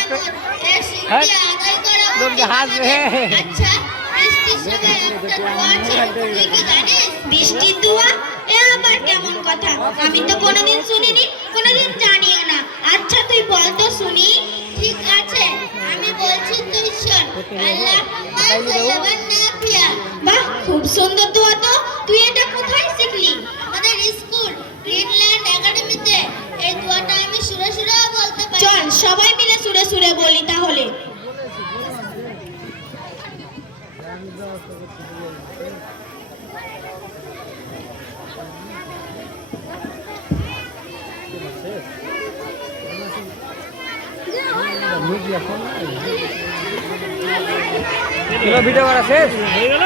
একটু হ্যাঁ লোক হাসবে। আচ্ছা বৃষ্টির দোয়া এ আবার কেমন কথা? আমি তো কোনোদিন শুনিনি, কোনোদিন জানিও না। আচ্ছা তুই বল তো শুনি। ঠিক আছে আমি বলছি, তুই শোন। বাহ, খুব সুন্দর দোয়া তো। তুই এটা কোথায় শিখলি? আমাদের স্কুল গ্রিনল্যান্ড একাডেমিতে। এই দোয়াটা আমি সুরে সুরে বলতে পারি। চল সবাই মিলে সুরে সুরে বলি তাহলে। ভিডিও করা শেষ হয়ে গেল?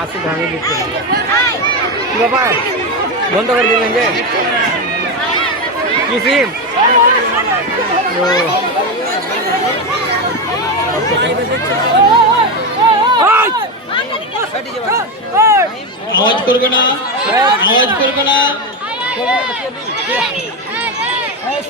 আসি ভাঙিয়ে দিচ্ছে কি ব্যাপার, বন্ধ করে দিলেন যে কি সিম? আওয়াজ করবে না, আওয়াজ করবে না। এই